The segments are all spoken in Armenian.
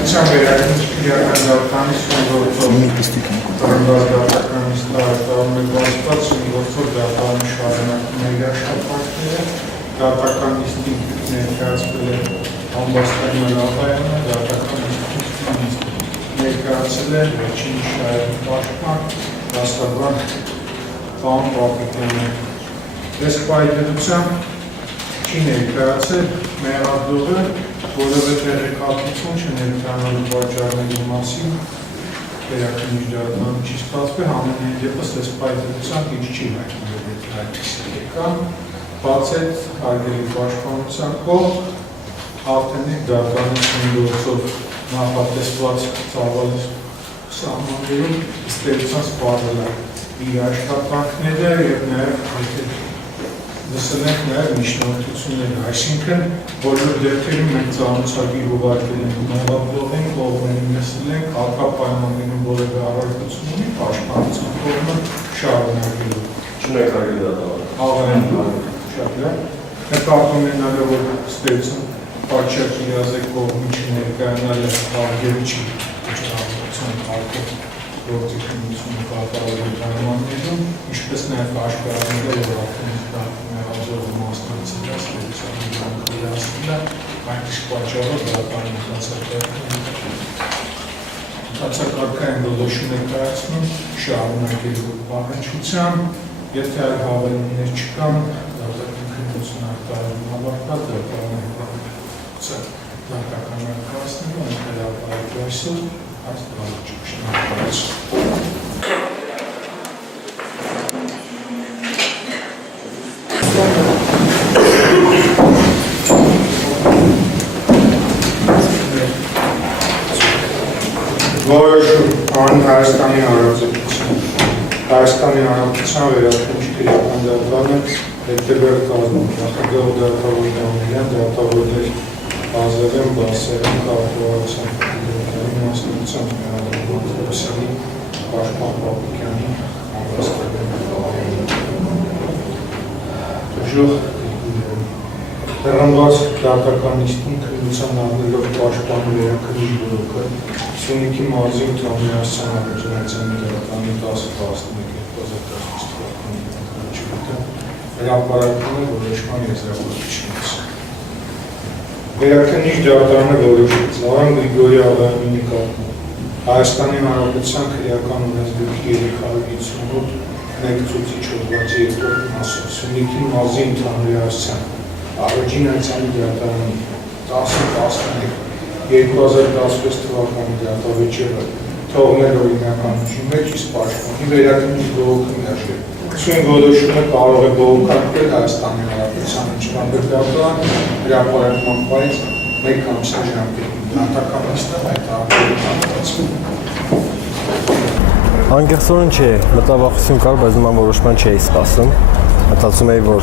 Անկախության վերականգնության դատարանության դատարանից տարածում եղած գործով դատարանը շարունակում է իր աշխատանքները, դատական ինստիտուտ ներկայացվել է Ամբաստանի Ռավայանը, դատական ինստիտուտից ներկայացել է վերջին շահերի պաշտպան դաստաբան Պարոն Պապիկյանը։ Այս պայմանությամբ չի ներկայացել մեղադրողը, որևէ տեղեկատվություն չներկայանալու պատճառների մասին վերականգնիչ դատարանը չի ստացվել, համենայն դեպս այս պայմանությամբ ինչ չի հայտնվել այդպիսի եկա, բաց այդ հարգելի պաշտպանության կողմ արդեն դատարանության գործով նախատեսված ծավալ սահմաններում ըստ էության սպառել է իր աշխատանքները եւ նաեւ լսել ենք նաև միջնորդությունները, այսինքն բոլոր դեպքերում մենք ծանոթացի ուղարկել ենք մեղադրողին, կողմերին լսել ենք, հակա պայմաններում որևէ առարկություն ունի, պաշտպանության կողմը շարունակելու։ Չունեք հարգելի դատավար։ Աղային շատ լավ։ Նկատում են նաև որ ստեցում պատշաճ իրազեկ կողմի չներկայանալը հարգելի չի ճանաչության հարկով գործիքնությունը կատարելու պայմաններում, ինչպես նաև աշխարհում որ արդեն այդ պատճառով դատարանի ընթացակարգային որոշում է կայացնում շարունակելու պահանջությամբ, եթե այլ հավելումներ չկան, դատական քննություն արտահայտում ավարտված դատական արկածներում ընկերապարակի այսօր այս դարաճուկ շնորհակալություն։ Որոշում ան Հայաստանի Հանրապետության վերականգնիչ քրեական դատարանը դեպտեմբեր կազմում նախագահ դատավորության դատավորներ Ազարյան Բասարյան կառավարության դատարանի մասնակցությամբ մեղադրված Ռուսանի պաշտպան Պապիկյանի Հեռանված դատական նիստին քննության առնելով պաշտպանի վերականգնիչ բլոկը Սյունիքի մարզի Թամիասյան Աբուջանցյանի դատարանի 10-11-2018 թվականի հրապարակում է որոշման եզրափակիչներից։ Վերականգնիչ դատարանը որոշեց Լավրան Գրիգորի Աղայանի նկատմամբ Հայաստանի Հանրապետության քրեական օրենսգրքի 358 մեկցուցիչ հոդվածի երկրորդ մասով Սյունիքի մարզի Թամիասյան Առաջին այցանի դատարանի 10-11-2016 թվականի դատավեճերը թողնել օրինականություն մեջ, իսկ պաշտպանի վերականգնիչ բողոքը միաժամանակ։ Սույն որոշումը կարող է բողոքարկվել Հայաստանի Հանրապետության ինքնաբեր դատարան հրապարակման պահից 1 ամսվա ժամկետին։ Դատական նիստը հայտարարվել Անկեղծորեն չէ, մտավախություն կար, բայց նման որոշման չէի սպասում։ Մտածում էի, որ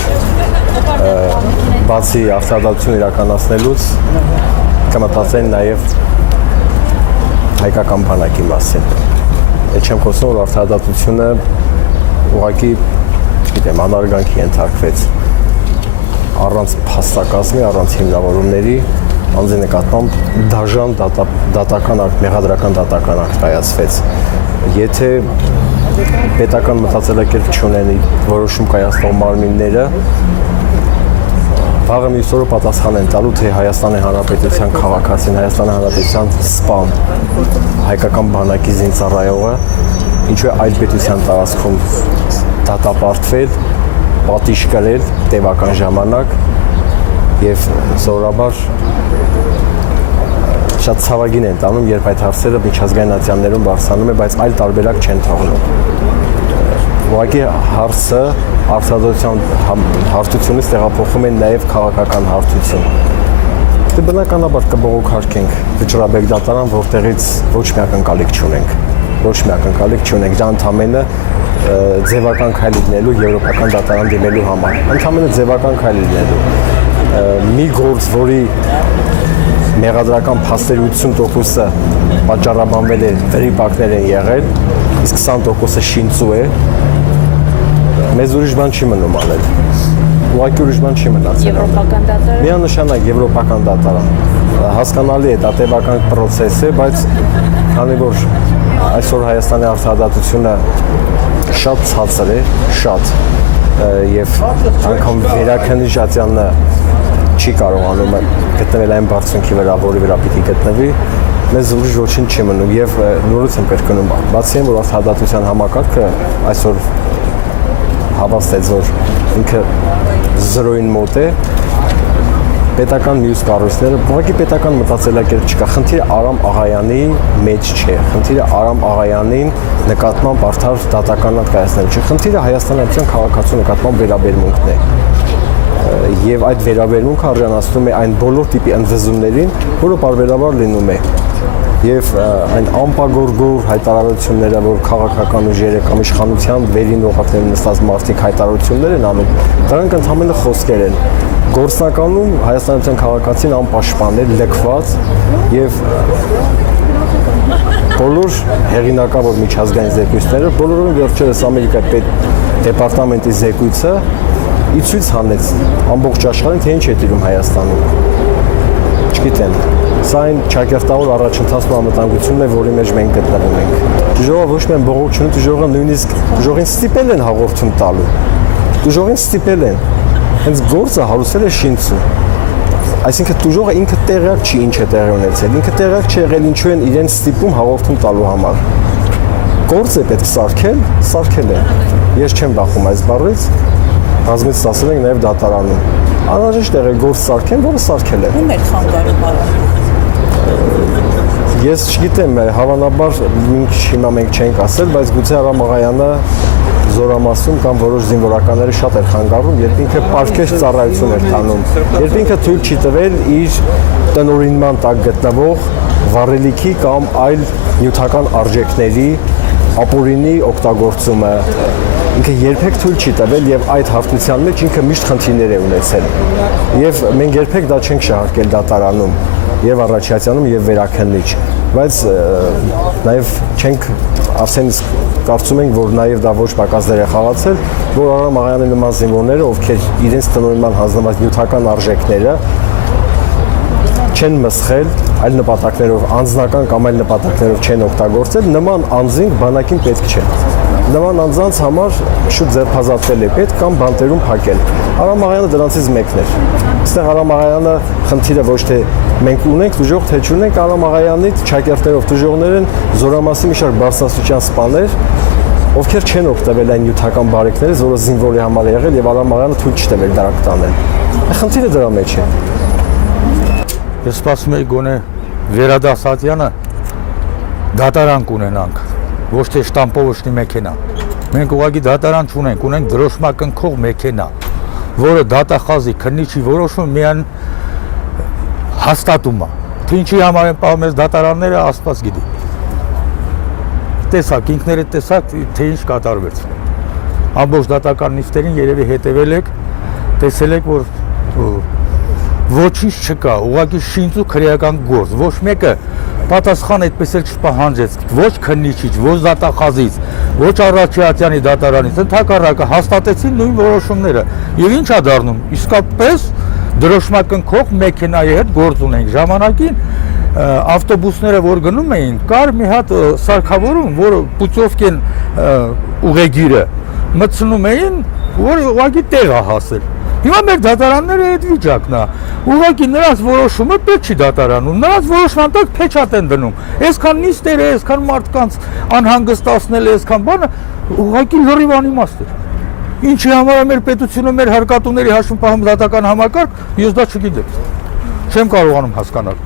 բացի արտադատություն իրականացնելուց կմտածեն նաև հայկական բանակի մասին։ Այդ չեմ խոսում, որ արտադատությունը ուղղակի, չգիտեմ, անարգանքի ենթարկվեց առանց փաստակազմի, առանց հիմնավորումների, անձի նկատմամբ դաժան դատական ակտ, մեղադրական դատական ակտ կայացվեց։ Եթե պետական մտածելակերպ չունեն որոշում կայացնող մարմինները, վաղը մյուս օրը պատասխան են տալու, թե Հայաստանի Հանրապետության քաղաքացին, Հայաստանի Հանրապետության սպան, հայկական բանակի զինծառայողը, ինչու է այլ պետության տարածքում դատապարտվել, պատիժ կրել տևական ժամանակ եւ սովորաբար շատ ցավագին են տանում, երբ այդ հարցերը միջազգային ատյաններում բարձրանում է, բայց այլ տարբերակ չեն թողնում։ Ուղղակի հարցը արտադրության հարթությունից տեղափոխում են նաև քաղաքական հարթություն։ Դե բնականաբար կբողոքարկենք Վճռաբեկ դատարան, որտեղից ոչ մի ակնկալիք չունենք։ Դա ընդամենը ձևական քայլ լինելու եվրոպական դատարան դիմելու համար։ Ընդամենը ձևական քայլ լինելու։ Մի գործ, որի մեղադրական փաստերի 80%-ը պատճառաբանվել է, վրիպակներ են եղել, իսկ 20%-ը շինծու է, մեզ ուրիշ բան չի մնում անել։ ուղղակի ուրիշ բան չի մնացել։ Եվրոպական դատարան։ Միանշանակ եվրոպական դատարան։ Հասկանալի է, դա տևական process է, բայց քանի որ այսօր Հայաստանի արտադատությունը շատ ցածր է, շատ եւ անգամ վերաքննիչ ատյանը չի կարողանում գտնել այն բարձունքի վրա, որի վրա պիտի գտնվի, մեզ ուրիշ ոչինչ չի մնում եւ նորից եմ կրկնում, բացի այն որ արտադատության համակարգը այսօր հավաստեց, որ ինքը զրոյին մոտ է, պետական մյուս կառույցները, ուղղակի պետական մտածելակերպ չկա, խնդիրը Արամ Աղայանի մեջ չէ, խնդիրը Արամ Աղայանին նկատմամբ արդար դատականات կայացնել չէ, խնդիրը Հայաստանյան քաղաքացու նկատմամբ վերաբերմունքն է եւ այդ վերաբերմունքը արժանացնում է այն բոլոր տիպի ընդվզումներին, որը պարբերաբար լինում է եւ այն ամպագորգոր հայտարարությունները, որ քաղաքական ուժերը կամ իշխանության վերին օղակներում նստած մարդիկ հայտարարություններ են անում, դրանք ընդհանրապես խոսքեր են։ Գործնականում Հայաստանյան քաղաքացին անպաշտպան է, լքված եւ բոլոր հեղինակավոր միջազգային զեկույցները, բոլորովին վերջերս Ամերիկայի դեպարտամենտի զեկույցը ի ցույց հանեց ամբողջ աշխարհին, թե ինչ է տիրում Հայաստանում։ Չգիտեմ, սա այն ճակերտավոր առաջընթացն ու անվտանգությունն է, որի մեջ մենք գտնվում ենք։ Դժողը ոչ միայն բողոքություն, դժողը նույնիսկ դժողին ստիպել են հաղորդում տալու։ Դժողին ստիպել են։ Հենց գործը հարուսել է շինցու։ Այսինքն դժողը ինքը տեղյակ չի ինչ է տեղի ունեցել, ինքը տեղյակ չի եղել ինչու են իրեն ստիպում հաղորդում տալու համար։ Գործը պետք սարքել, սարքել է։ Ես չեմ բախում այս բառից, բազմից ասել ենք նաև դատարանում։ Անհրաժեշտ է գործ սարքեն, որը սարքել է։ Ում է խանգարում։ Ես չգիտեմ, հավանաբար մինչ հիմա մենք չենք ասել, բայց գուցե Արամ Աղայանը զորամասում կամ որոշ զինվորականները շատ էր խանգարում, երբ ինքը պարքեշ ծառայություն էր տանում, երբ ինքը թույլ չի տվել իր տնօրինման տակ գտնվող վառելիքի կամ այլ նյութական արժեքների ապօրինի օգտագործումը, ինքը երբեք թույլ չի տվել եւ այդ հաղթության մեջ ինքը միշտ խնդիրներ է ունեցել եւ մենք երբեք դա չենք շահարկել դատարանում եւ առաջացանում եւ վերաքննիչ, բայց նաեւ չենք ասեն կարծում ենք, որ նաեւ դա ոչ պակաս դեր է խաղացել, որ Արամ Աղայանի նման զինվորները, ովքեր իրենց տնօրինման հանձնված նյութական արժեքները չեն մսխել, այլ նպատակներով, անձնական կամ այլ նպատակներով չեն օգտագործել, նման անձին բանակին պետք չէ։ Նման անձանց համար շուտ ձերբազատվել է պետք կամ բանտերում փակել։ Արամ Աղայանը դրանցից մեկն էր։ Այստեղ Արամ Աղայանը խնդիրը ոչ թե մենք ունենք դժող, թե չունենք, Արամ Աղայանի ճակերտներով դժողներ են զորամասի մի շարք բարձրաստիճան սպաներ, ովքեր չեն օգտվել այն նյութական բարիկներից, որը զինվորի համար է եղել եւ Արամ Աղայանը թույլ չտվել դրանք տանել։ Խնդիրը դրա մեջ է։ Ես սպասում եի գոնե վերադասատյանը դատարան կունենանք, ոչ թե շտամպովոչնի մեքենա։ Մենք ուղղակի դատարան չունենք, ունենք դրոշմակնքող մեքենա, որը դատախազի քննիչի որոշումը միայն հաստատում է։ Թե ինչի համար են պահում այս դատարանները, Աստված գիտի։ Տեսակ, ինքներդ տեսակ, թե ինչ կատարվեց։ Ամբողջ դատական նիստերին երևի հետևել եք, տեսել եք, որ ոչինչ չկա, ուղղակի շինծու քրեական գործ, ոչ մեկը պատասխան այդպես էլ չպահանջեց, ոչ քննիչից, ոչ դատախազից, ոչ Արարչյանի դատարանից, ընդհակառակը հաստատեցին նույն որոշումները։ Եվ ինչ է դառնում, իսկապես դրոշմակնքող մեքենայի հետ գործ ունենք։ Ժամանակին ավտոբուսները, որ գնում էին, կար մի հատ սարքավորում, որ Պուտյովկեն ուղեգիրը մտցնում էին, որ ուղղակի տեղ է հասել։ Հիմա մեր դատարանները այդ վիճակն է։ Ուղղակի նրանց որոշումը պետք չի դատարանում, նրանց որոշման տակ փեչատ են դնում։ Այսքան նիստեր է, այսքան մարդկանց անհանգստացնել է, այսքան բանը, ուղղակի լրիվ անիմաստ է։ Ինչի համար է մեր պետությունը մեր հարկատուների հաշվում պահում դատական համակարգ, ես դա չգիտեմ։ Չեմ կարողանում հասկանալ։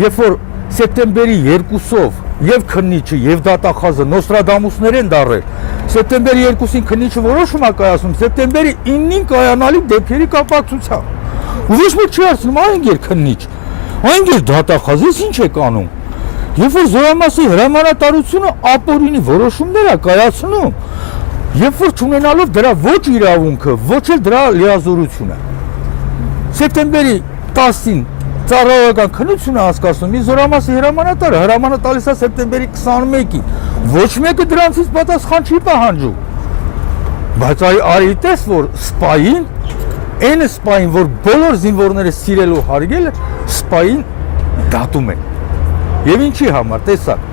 Երբ որ սեպտեմբերի 2-ով եւ քննիչը եւ դատախազը Նոստրադամուսներ են դառել, սեպտեմբերի 2-ին քննիչը որոշում է կայացնում, սեպտեմբերի 9-ին կայանալի դեպքերի կապակցությամբ։ Ու ոչ մեկ չի հարցնում, այնգեր քննիչ, այնգեր դատախազից ինչ է անում։ Երբ որ զորամասի հրամանատարությունը ապօրինի որոշումներ է կայացնում, երբ որ չունենալով դրա ոչ իրավունքը, ոչ էլ դրա լիազորությունը։ Սեպտեմբերի 10-ին ծառայական քննությունը հասկացնում, մի զորամասի հրամանատարը հրամանը տալիս է սեպտեմբերի 21-ին, ոչ մեկը դրանցից պատասխան չի պահանջում։ Բայց արի տես որ սպային, այն սպային, որ բոլոր զինվորները սիրել ու հարգել, սպային դատում են։ Եվ ինչի համար, տեսակ,